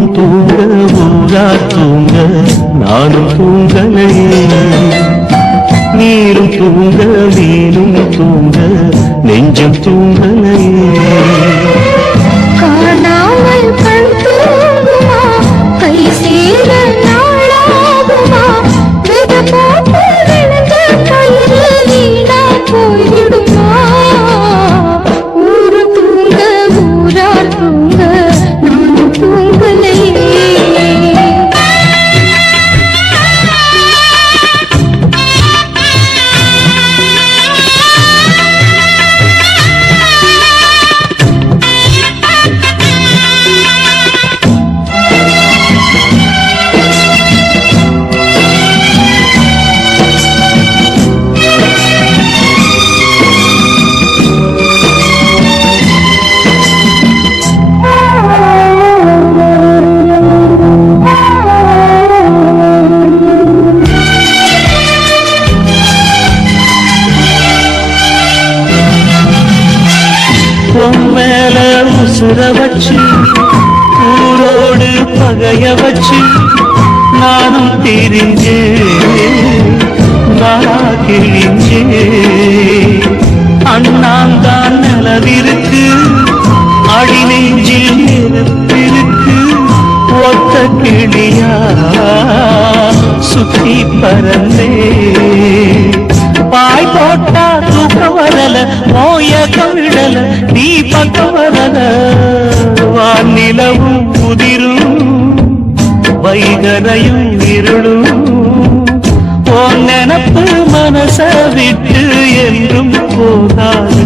ஊரும் தூங்க ஊரா தூங்க நானும் தூங்கலையே, நீரும் தூங்க வீரும் தூங்க நெஞ்சம் தூங்கலையே. காணாமல் கண் தூங்குமா, கை சேர நாளாகுமா, வித போட்டு விழுந்த கயிறு வீணா போய்விடுமா. ஊரு தூங்க ஊரார் தூங்க நானும் தூங்கலையே. மேல உசுர வச்சு ஊரோடு பகைய வச்சு நானும் தெரிஞ்சே நாளா கிழிஞ்சே. அண்ணாந்தான் நிலவிருக்கு அடி நெஞ்சில் நெருப்பிருக்கு, ஒத்த கிளியா சுத்தி பறந்தே. பாய் போட்டா தூக்கம் வரல, மோயக்கம் விடல, நீ பக்கம் வரல. வானிலவும் புதிரும் வைகரையும் இருளும், உன் நினப்பு மனச விட்டு என்றும் போகாது.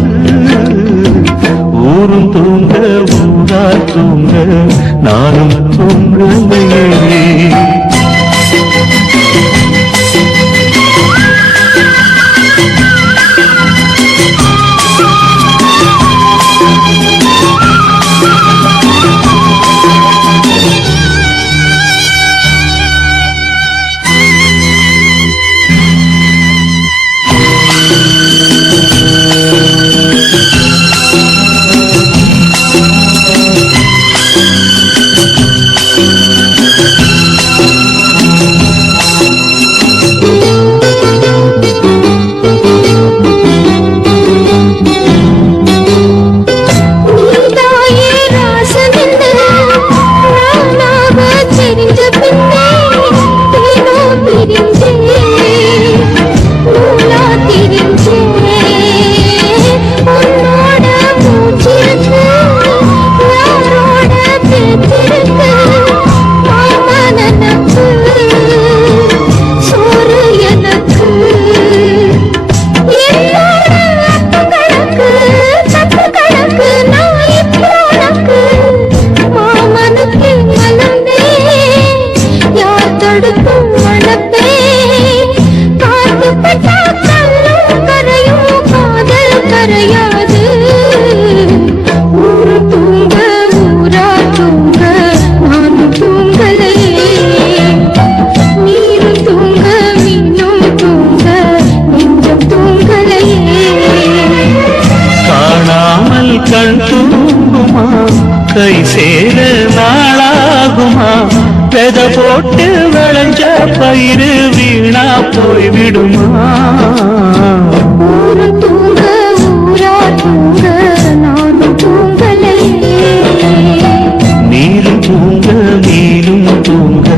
ஊரும் தூங்க ஊரா தூங்க நானும் தூங்கலையே. கண் தூங்குமா, கை சேர நாளாகுமா, பெத போட்டு விளைஞ்ச பயிறு வீணா போய்விடுமா. ஊரு தூங்க ஊரா தூங்க நானும் தூங்கலையே. நீரும் தூங்க நீரும் தூங்க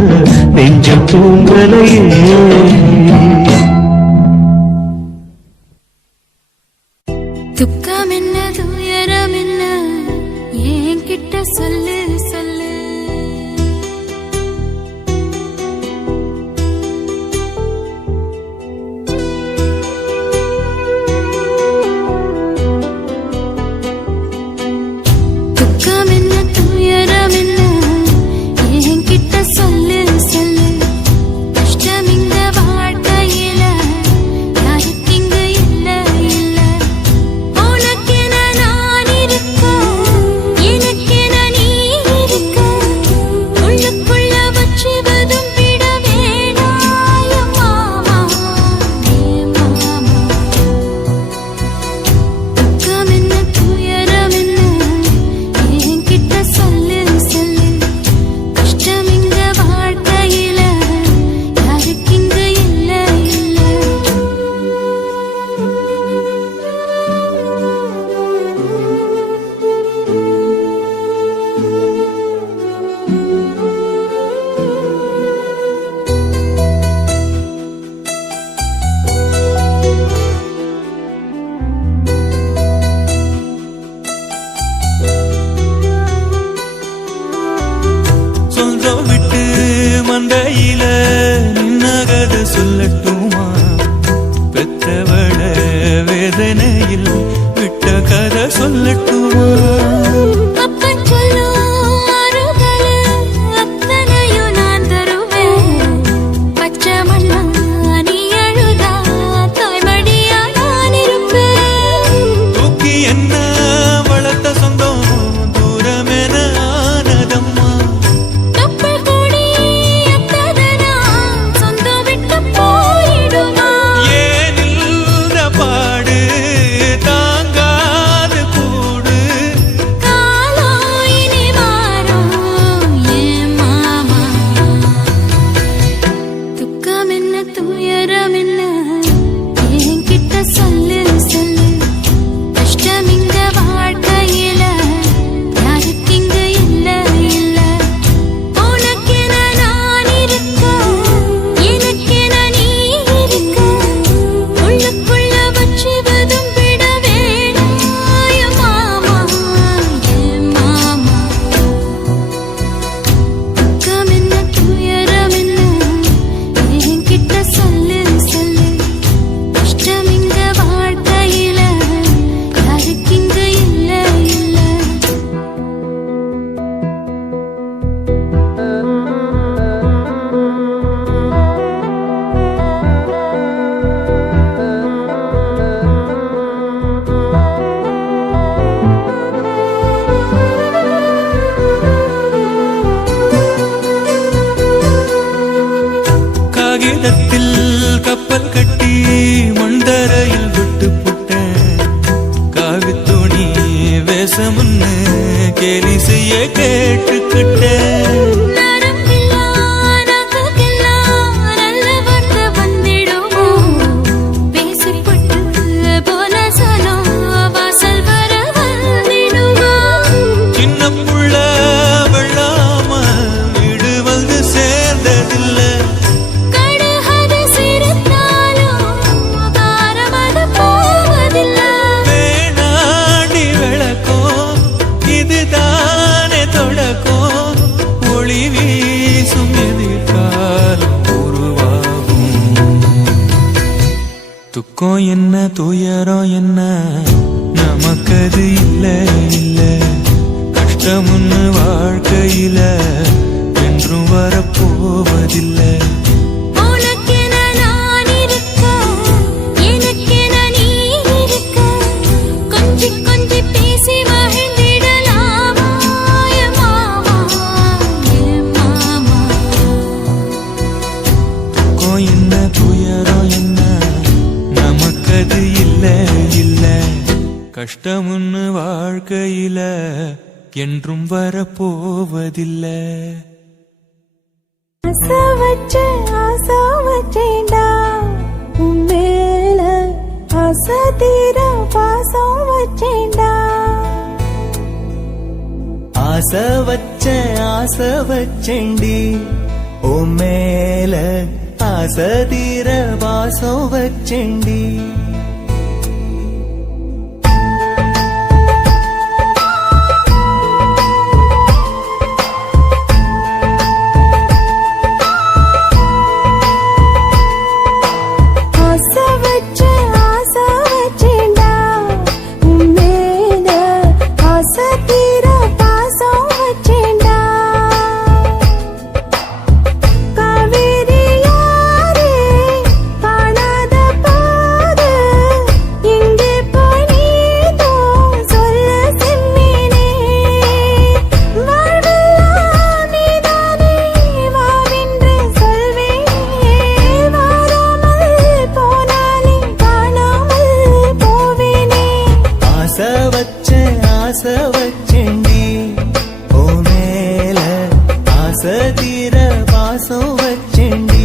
நெஞ்சம் தூங்கலையே. துக்கம் என்ன துயரம் என்ன என்கிட்ட சொல்லு சொல்லு. துக்கம் என்ன துயரம் என்ன என்கிட்ட சொல்லு சொல்லு. கஷ்டம் இந்த வாழ்க்கையில யாருக்கு இங்கு இல்ல இல்ல. உனக்கென நான் இருக்க, எனக்கென நீ இருக்க. சொல்லட்டுமா பெத்தவள வேதனையில் விட்ட கதை சொல்லட்டுமா அப்பன் சொல்லும் ஆறுதல் அத்தனையும் நான் தருவேன் பச்சை மண்ணா நீ அழுதா தாய்மடியா நான் இருப்பேன் தூக்கி என்ன வளர்த்த சொந்தம் தூரமென ஆனதம்மா கப்பல் கூடி எத்ததனா சொந்தம் விட்டு போயிடுமா ஏன் இந்த பாடு தாங்காது கூடு காலம் இனி மாறும் ஏன் மாமா துக்கம் என்ன துயரம் என்ன என்கிட்ட சொல்லு சொல்லு கஷ்டம் இந்த வாழ்க்கையில யாருக்கு இங்க இல்ல இல்ல உனக்கென நான் இருக்க எனக்கென நீ இருக்க உள்ளுக்குள்ள வச்சுவதும் விட வேணாம் என் மாமா என் மாமா துக்கம் என்ன துயரம் என்ன என்கிட்ட சொல்லு சொல்லு கஷ்டம் இந்த வாழ்க்கையில யாருக்கு இங்க இல்ல இல்ல காகிதத்தில் கப்பல் கட்டி மண்டரையில் விட்டு புட்டேன் காவி துணி வேஷமுன்னு கேலி செய்ய கேட்டுக்கிட்டேன் நரம்பில்லா நகைக்கெல்லாம் நல்ல வார்த்தை வந்திடுமோ பேசிப்பட்டு போன சனம் வாசல் வர வந்திடுமோ சின்ன புள்ள வெள்ளாம வீடு வந்து சேர்ந்ததில்லை கடுகது சிரித்தாலும் காரமது போவதில்லை வேணாடி விளக்கும் இதுதானே தொடக்கும் ஒளி வீசும் எதிர்காலம் உருவாகும் துக்கம் என்ன துயரம் என்ன நமக்கது இல்ல இல்ல கஷ்டமுன்னு வாழ்க்கையில என்றும் வரப்போவதில்லை உனக்கென நான் இருக்க எனக்கென நீ இருக்க கொஞ்சி கொஞ்சி பேசி மகிழ்ந்திடலாமா என் மாமா என் மாமா துக்கம் என்ன துயரம் என்ன நமக்கது இல்ல இல்ல கஷ்டமுன்னு வாழ்க்கையில என்றும் வரப்போவதில்லை ஆசை வச்சேன்டா உன் மேல ஆசை தீர பாசம் வச்சேன்டா ஆசை வச்சேண்டி உன் மேல ஆசை தீர வாசம் வச்சேண்டி ஆசை வச்சேன்டா உன் மேல ஆசை தீர பாசம் வச்சேன்டா காவேரி யாரே காணாத பாடு எங்கே போனீதோ சொல்ல செம்மீனே வாழ்வெல்லாம் நீதானே வாவென்று சொல்வேனே வாராமல் போனாலே காணாமல் போவேனே ஆசை வச்சேண்டி உன் மேல ஆசை தீர வாசம் வச்சேண்டி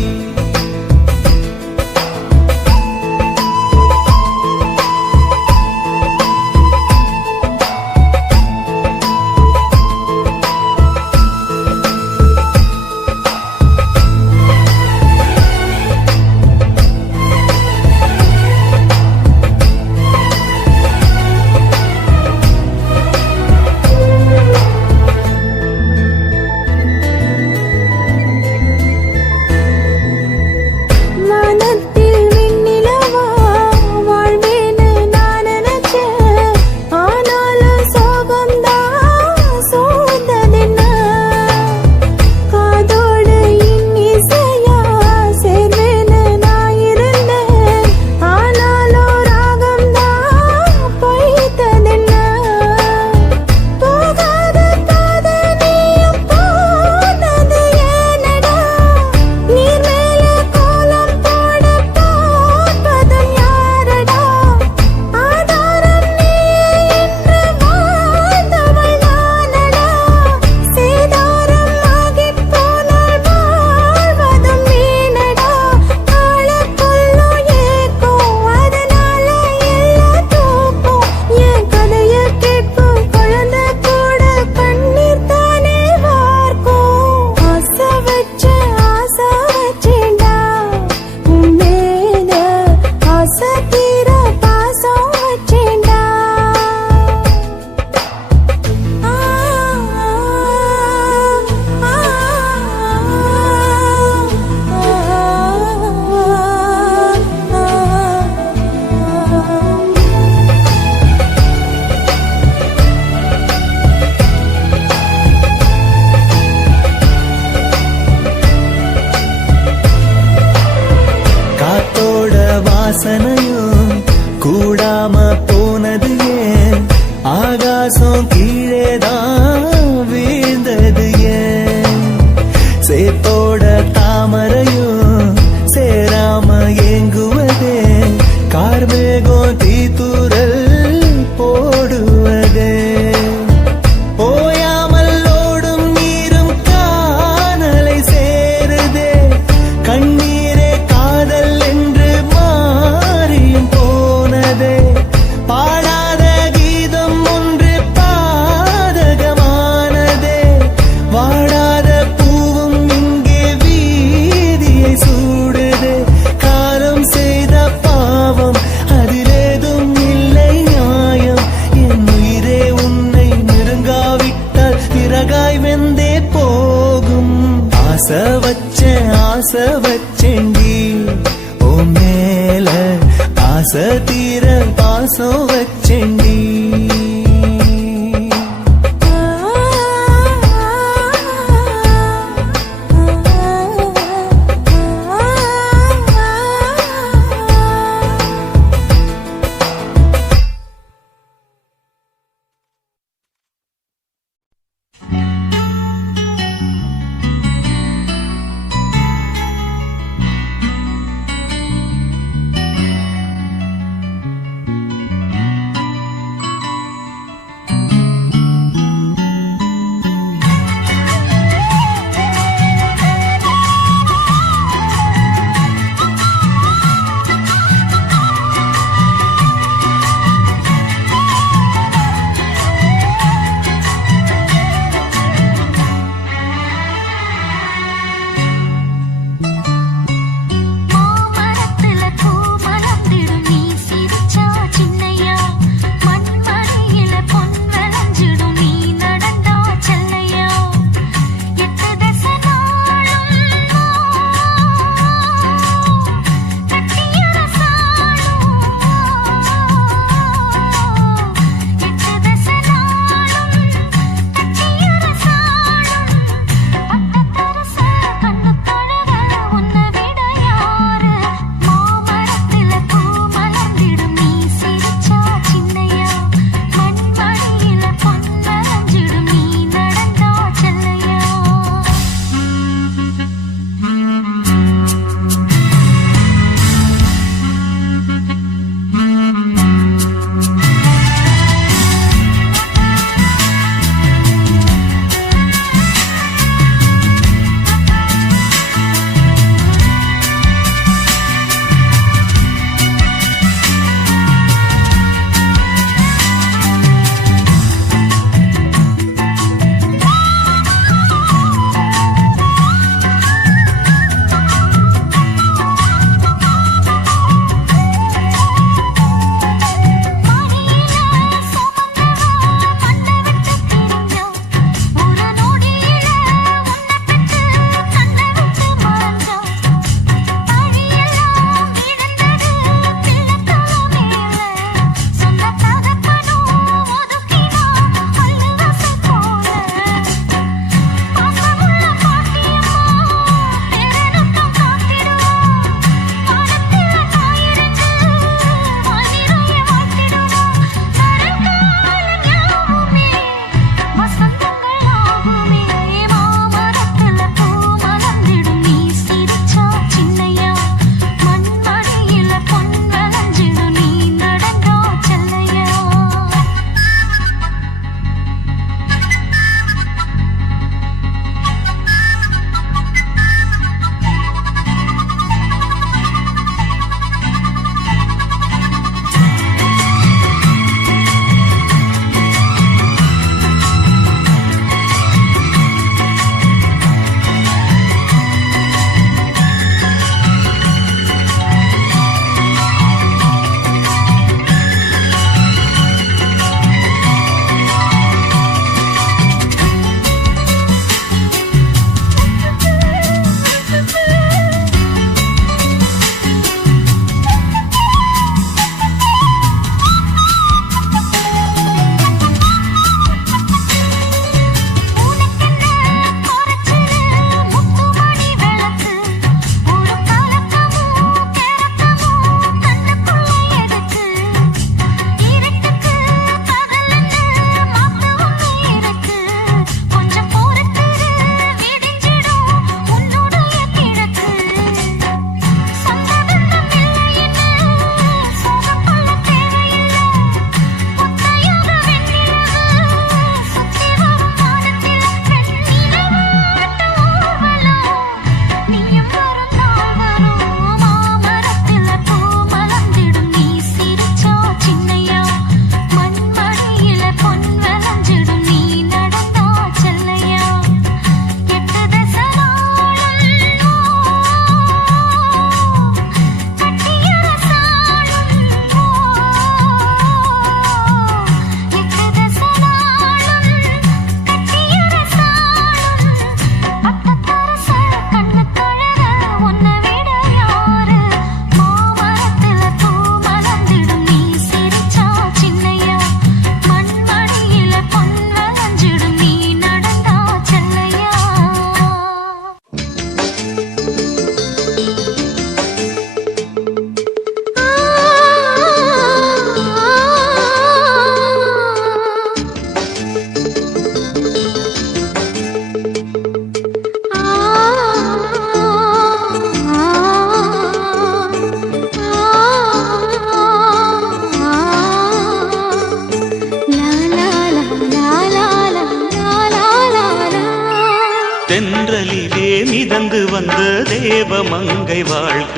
தென்றலிலே மிதந்து வந்த தேவமங்கை வாழ்க,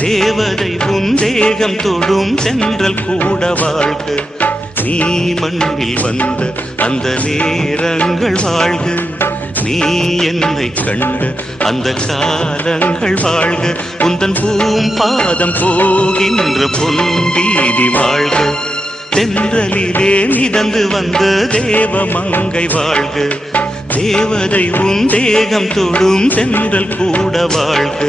தேவதை உன் தேகம் தொடும் தென்றல் கூட வாழ்க, நீ மண்ணில் வந்த அந்த நேரங்கள் வாழ்க, நீ என்னை கண்ட அந்த காலங்கள் வாழ்க, உந்தன் பூம்பாதம் போகின்ற பொன்வீதி வாழ்க, தென்றலிலே மிதந்து வந்த தேவமங்கை வாழ்க, தேவதை உன் தேகம் தொடும் தென்றல் கூட வாழ்க.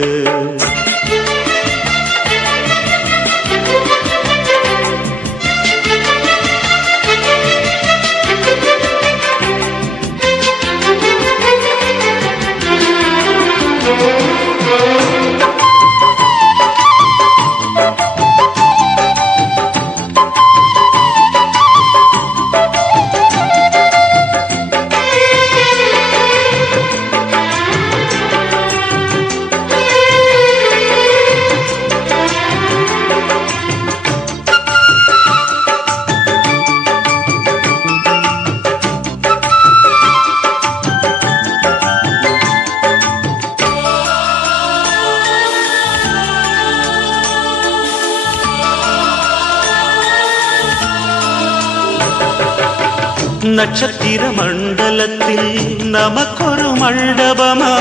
நட்சத்திர மண்டலத்தில் நமக்கொரு மண்டபமா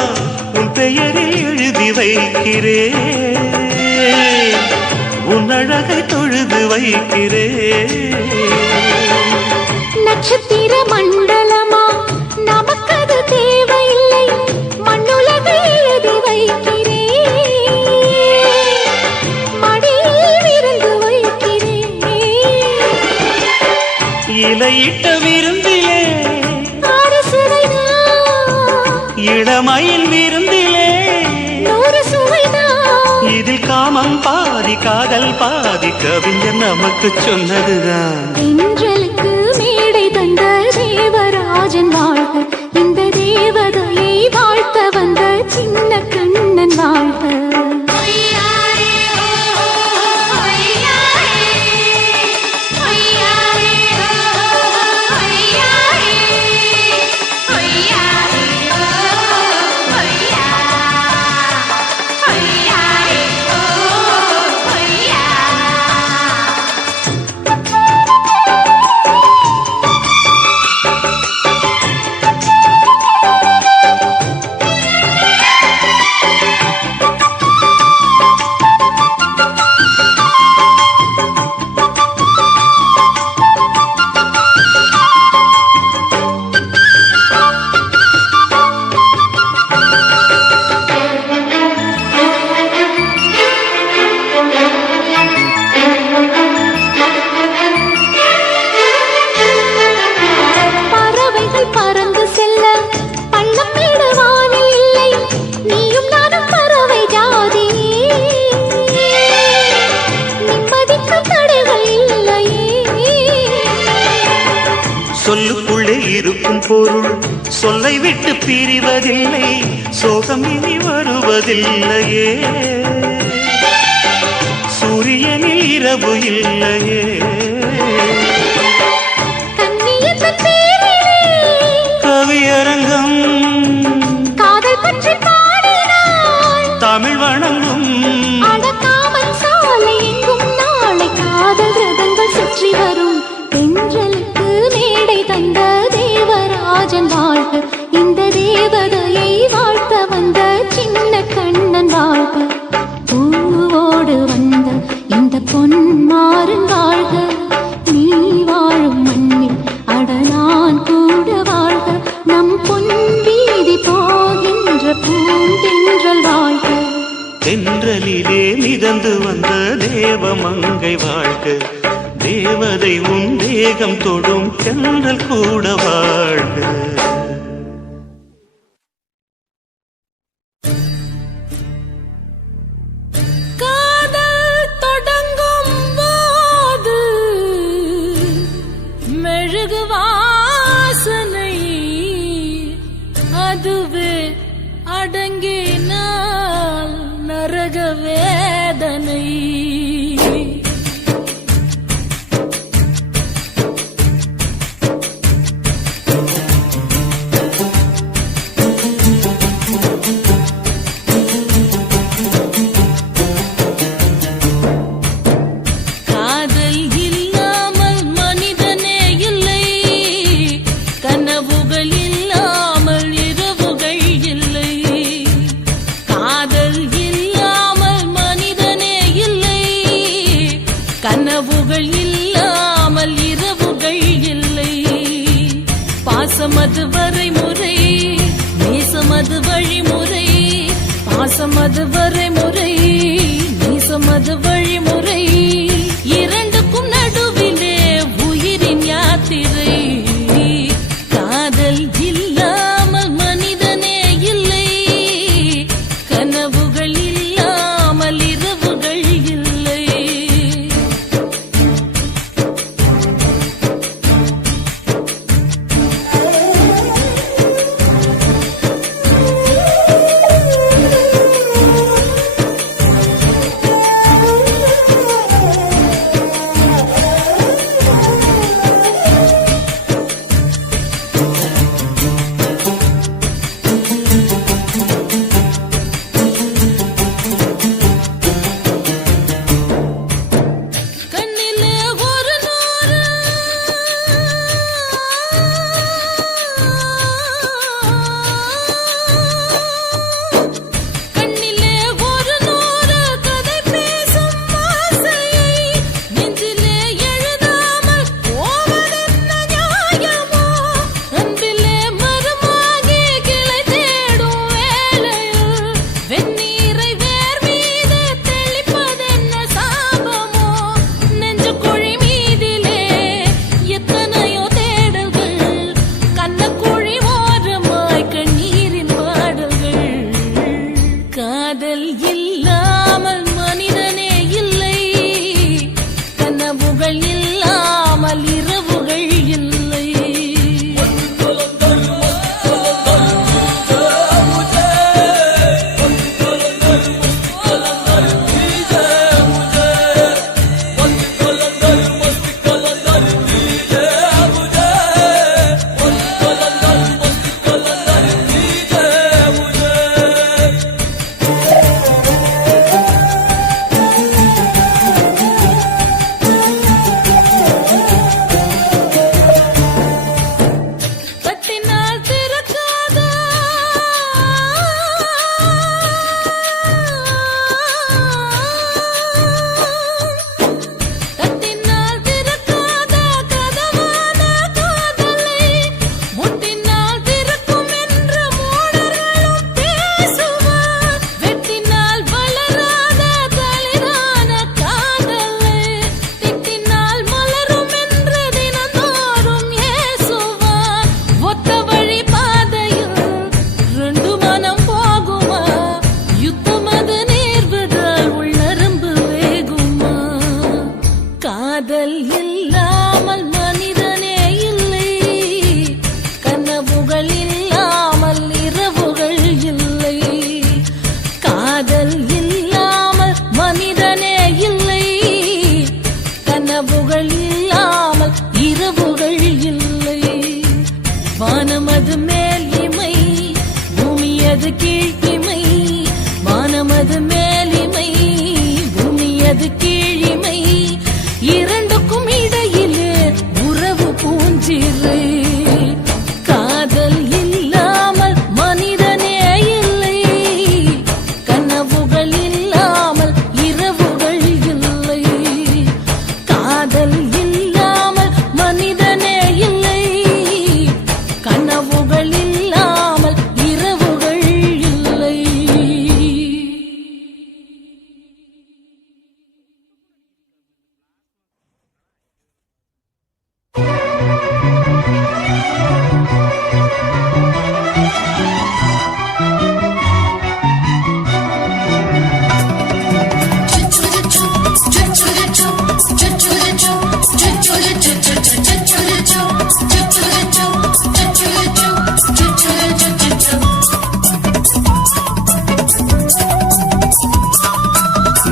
உன் பெயரில் எழுதி வைக்கிறேன், உன் அழகை தொழுது வைக்கிறேன். நட்சத்திர மண்டலமா நமக்கது தேவையில்லை, மண்ணுலகை எழுதி வைக்கிறேன், மடியில் விருந்து வைக்கிறேன். இலையிட்ட விருந்திலே இளமையில் விருந்திலே நூறு சுவைதான், இதில் காமம் பாதி காதல் பாதி கவிஞர் நமக்கு சொன்னதுதான். தென்றலுக்கு மேடை தந்த தேவராஜன் வாழ்க, இந்த தேவதையை வாழ்த்த வந்த சின்ன கண்ணன் வாழ்க. சொல்லுக்குள்ளே இருக்கும் பொருள் சொல்லை விட்டு பிரிவதில்லை, சோகம் இனி வருவதில்லையே, சூரியனில் இரவு இல்லையே. கவியரங்கம் காதல் பற்றி பாடினாள், தமிழ் வணங்கும் அடக்காமல் சாலை எங்கும் நாளை காதல் ரதங்கள் சுற்றி வரும். தென்றலுக்கு மேடை தந்த தேவராஜன் வாழ்க, இந்த தேவதையை வாழ்த்த வந்த சின்ன கண்ணன் வாழ்க. பூவோடு வந்த இந்த பொன்மாறன் வாழ்க, நீ வாழும் மண்ணில் அடலான் கூட வாழ்க, நம் பொன் வீதி போகின்ற பூந்தென்றல் வாழ்க. தென்றலிலே மிதந்து வந்த தேவமங்கை வாழ்க, தேவதை உன் தேகம் தொடும் தென்றல் கூட வாழ்க. காதல் தொடங்கும் போது மெழுகு வாசனை, அதுவே அடங்கினால் நரக வேதனை. அது வரைமுறை நேசம் அது வழிமுறை பாசம் அது வரைமுறை நேசம் அது வழிமுறை இரண்டுக்கும் நடுவிலே உயிரின் யாத்திரை காதல் இல்லாமல் மனிதனே இல்லை கனவுகள் இல்லாமல் இரவுகள் இல்லை கண்ணிலே ஒரு நூறு கண்ணிலே ஒரு நூறு கதை பேசும் ஆசையை நெஞ்சிலே எழுதாமல் போவதென்ன நியாயமோ அன்பிலே மரமாகி கிளை தேடும் வேளையில் வெந்நீரை வேர் மீது தெளிப்பதென்ன சாபமோ நெஞ்சு குழி மீதிலே எத்தனையோ தேடல்கள் கண்ணக்குழி ஓரமாய் கண்ணீரின் பாடல்கள் காதல் இல்லாமல் மனிதனே இல்லை கனவுகள் இல்லாமல் இரவுகள் இல்லை தட்டினால் திறக்காதா தட்டினால் திறக்காதா கதவான காதலை முட்டினால் திறக்கும் என்று மூடர்களும் பேசுவார் வெட்டினால் வளராத தளிரான காதலை திட்டினால் மலரும் என்று தினந்தோறும் ஏசுவார் ஒத்த வழி பாதையில் ரெண்டு மனம் போகுமா யுத்தம் அது நேர்வதால் உள்ளரம்பு வேகுமா காதல் இல்லாமல் மனிதனே இல்லை கனவுகள் இல்லாமல் இரவுகள் இல்லை காதல் இல்லாமல் மனிதனே இல்லை கனவுகள் இல்லாமல் இரவுகள் இல்லை வானமது மேல் இமை பூமியது கீழ் இமை வானமது மேல் இமை பூமியது கீழ் இமை இரண்டுக்கும் இடையிலே உறவு பூஞ்சிலை காதல் இல்லாமல் மனிதனே இல்லை கனவுகள் இல்லாமல் இரவுகள் இல்லை காதல் இல்லாமல் மனிதனே இல்லை கனவுகள் இல்லாமல் இரவுகள் இல்லை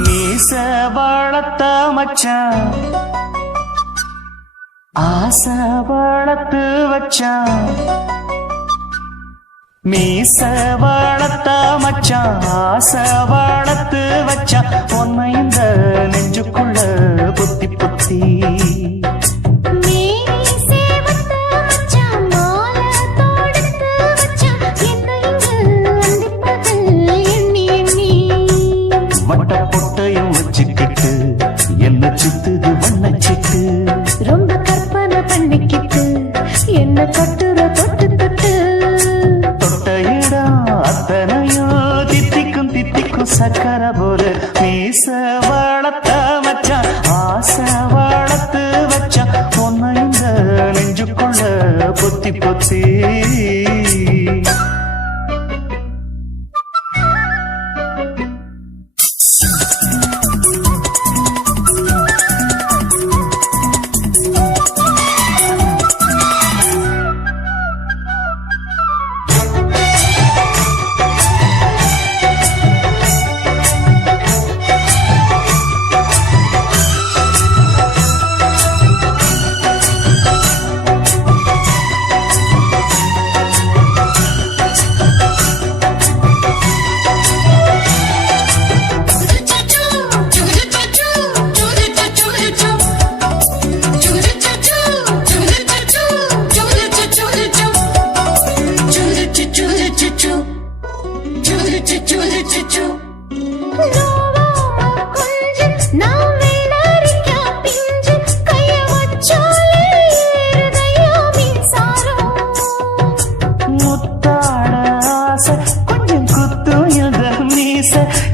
மீச வளர்த்த மச்சான் ஆசை வளர்த்து வச்சான் மீச வளர்த்த மச்சான் ஆசை வளர்த்து வச்சான் உன்னை இந்த நெஞ்சுக்குள்ள புத்தி புத்தி வட்ட பொட்டையும் வச்சுக்கிட்டு என்ன சுத்துது வண்ணச்சிட்டு ரொம்ப கற்பனை பண்ணிக்கிட்டு என்ன கட்டுற தொட்டு பொத்தி பொத்தி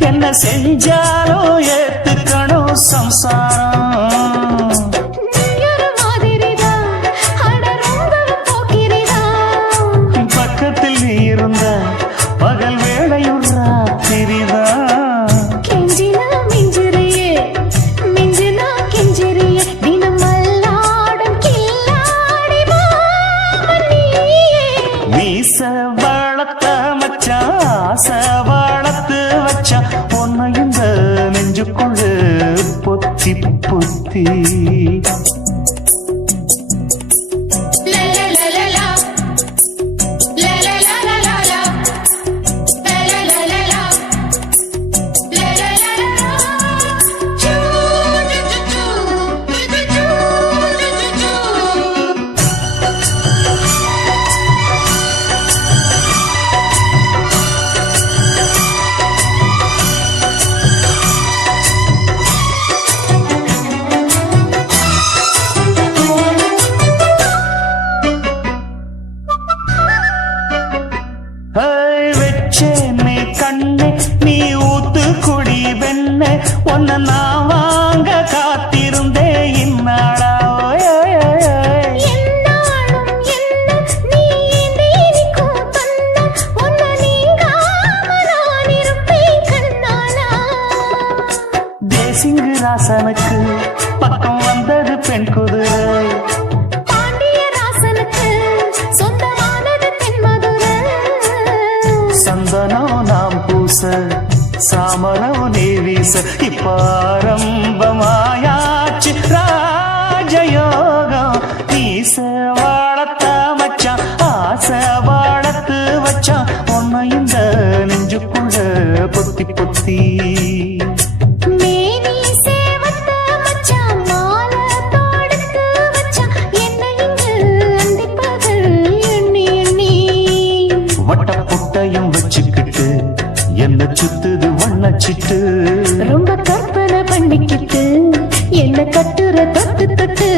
என்ன செஞ்சாலும் ஏத்துக்கணும் சம்சாரம் பக்கத்தில் நீ இருந்த பகல் வேளையும் ராத்திரிதான் கெஞ்சினா மிஞ்சிறியே மிஞ்சினா கெஞ்சிறியே தினம் மல்லாடும் கில்லாடி மாமணியே மீச வளர்த்த மச்சான் ஆசை வளர்த்து வச்சான் உன்னை இந்த நெஞ்சுக்குள்ள பொத்தி பொத்தி வெச்சேனே கண்ணே நீ ஊத்து குடி வெண்ணே உன்னை நான் வாங்க காத்திருந்தே இந்நாளா என்னாலும் என்ன நீ நீக்கும் தன்னா உன்னை நீங்காம நான் இருப்பேன் கண்ணாலா தேசிங்கு ராசனுக்கு பக்கம் வந்தது பெண் குதிரை சந்தனம் நாம் பூச சாமரம் நீ வீச இப்ப ஆரம்பமாயாச்சு ராஜயோகம் நீச வாழத்த மச்சான் ஆசை வாழத்து வச்சான் உன்னை இந்த நெஞ்சுக்குள்ள பொத்தி பொத்தி வட்டப்புட்டையும் வச்சுக்கிட்டு என்ன சுத்துது வண்ணச்சிட்டு ரொம்ப கற்பனை பண்ணிக்கிட்டு என்ன கட்டுற தொட்டு தொட்டு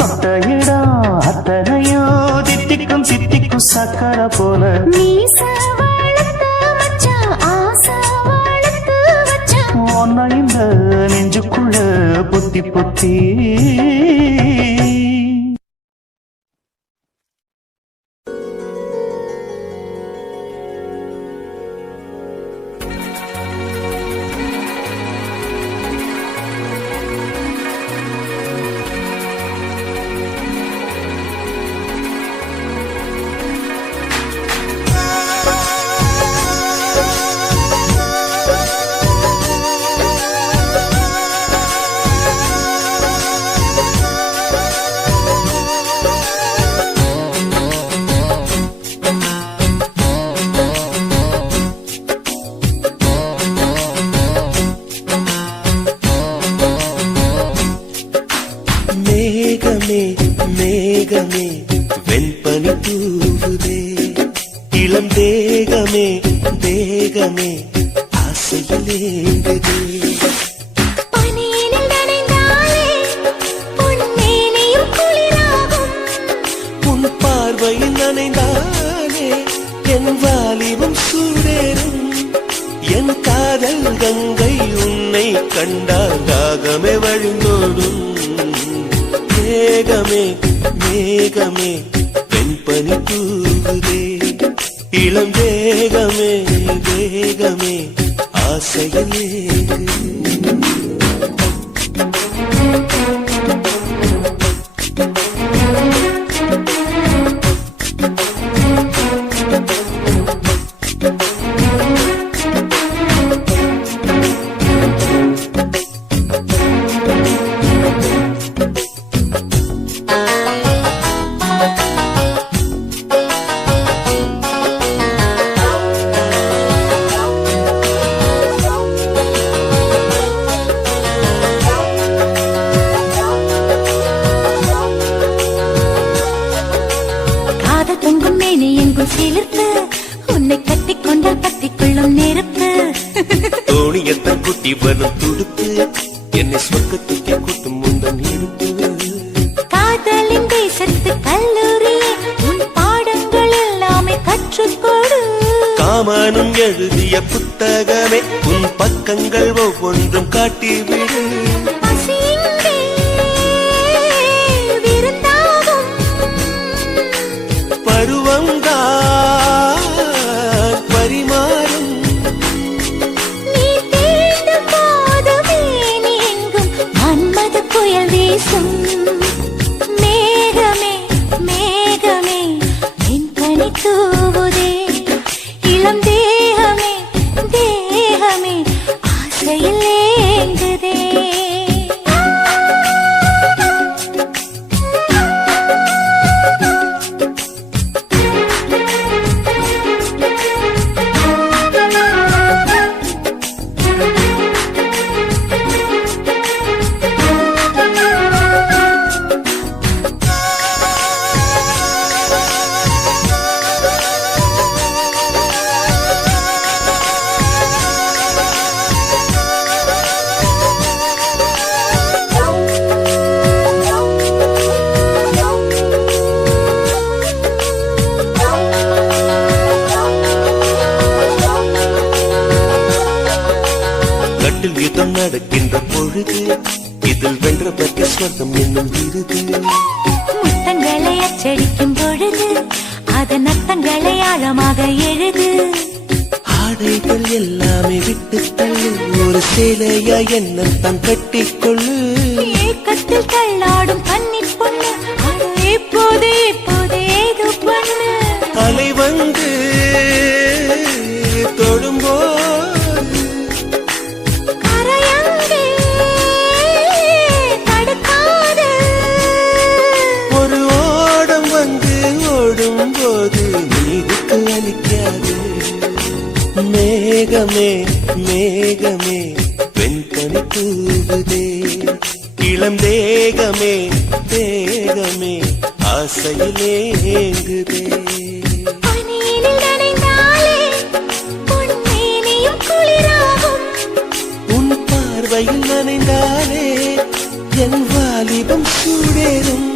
தொட்ட இடம் அத்தனையும் தித்திக்கும் சித்திக்கும் சக்கர போல உன்னை இந்த நெஞ்சுக்குள்ள பொத்தி பொத்தி மேகமே மேகமே வெண்பனி தூவுதே இளம் தேகமே தேகமே ஆசையில் ஏங்குதே உன் பார்வையில் நனைந்தானே என் வாலிபம் சூடேறும் என் காதல் கங்கை உன்னை கண்டால் தாகமே வழிந்தோடும் மேகமே மேகமே வெண்பனி தூவுதே இளம் வேகமே வேகமே ஆசையிலே உன்னை கட்டிக்கொண்டால் கட்டிக்கொள்ளும் நெருப்பு தோணியத்தான் குட்டி வரும் துடுப்பு என்னை சொர்க்கத்துக்கே கூட்டும் முந்தன் இருப்பு காதலின் தேசத்து கல்லூரியே உன் பாடங்கள் எல்லாமே கற்றுக்கொடு காமனும் எழுதிய புத்தகமே உன் பக்கங்கள் ஒவ்வொன்றும் காட்டிவிடு பருவம்தான் பரிமாறும் நீ தேடும் போதுமே நீ எங்கும் மன்மத புயல் வீசும் மேகமே மேகமே வெண்பனி தூவுதே இளம் தேகமே தேகமே ஆசையில் ஏங்குதே யுத்தம் நடக்கின்ற பொழுது இதில் வென்ற பெற்ற ஸ்வர்க்கம் என்னும் விருது முத்தங்களை அச்சடிக்கும் பொழுது அதன் அர்த்தங்களை ஆழமாக எழுது ஆடைகள் எல்லாமே விட்டு தள்ளு ஒரு சேலையா என்ன தான் கட்டிக்கொள்ளு ஏக்கத்தில் தள்ளாடும் கன்னி பொண்ணு இப்போது இப்போது ஏதோ பண்ணு அலை வந்து தொடும்போது போது நீருக்கு அளிக்காது மேகமே மேகமே வெண்பனி தூவுதே இளம் தேகமே தேகமே ஆசையிலே ஏங்குதே உன் பார்வையில் நனைந்தாலே என் வாலிபம் சூடேறும்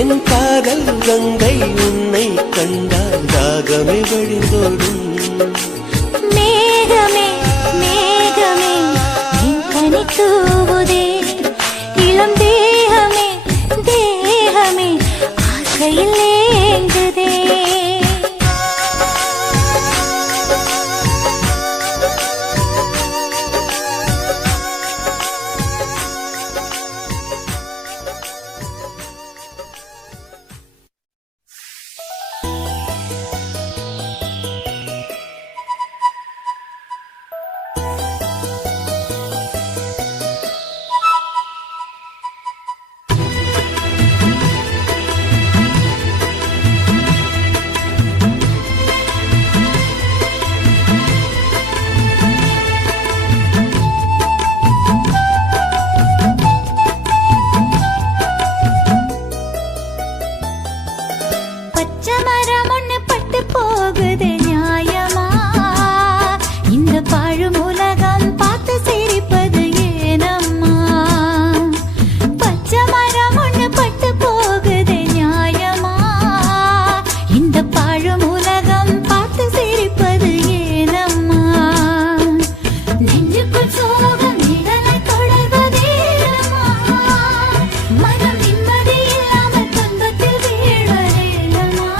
என் காதல் கங்கை உன்னை கண்டால் தாகமே வழிந்தோடும் மேகமே மேகமே வெண்பனி தூவுதே இளம் தேகமே தேகமே ஆசையில் ஏங்குதே மனம் நிம்மதி இல்லாமல் துன்பத்தில் வீழ்வதேனம்மா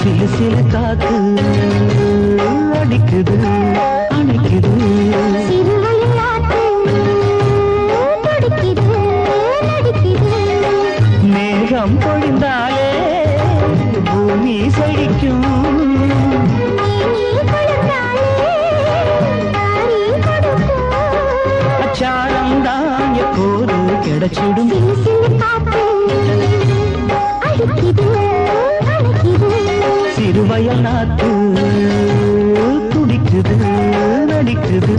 சிலு சிலு காத்து அடிக்குது அணைக்குது மேகம் பொழிந்தாலே பூமி செழிக்கும் அச்சாரம் தான் எப்போது கிடைச்சிடும் சிறுவயல் நாத்து துடிக்குது நடிக்குது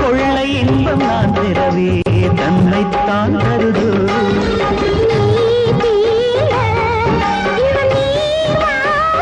கொள்ளை இன்பம் நான் பெறவே தன்னைத்தான் தருதோ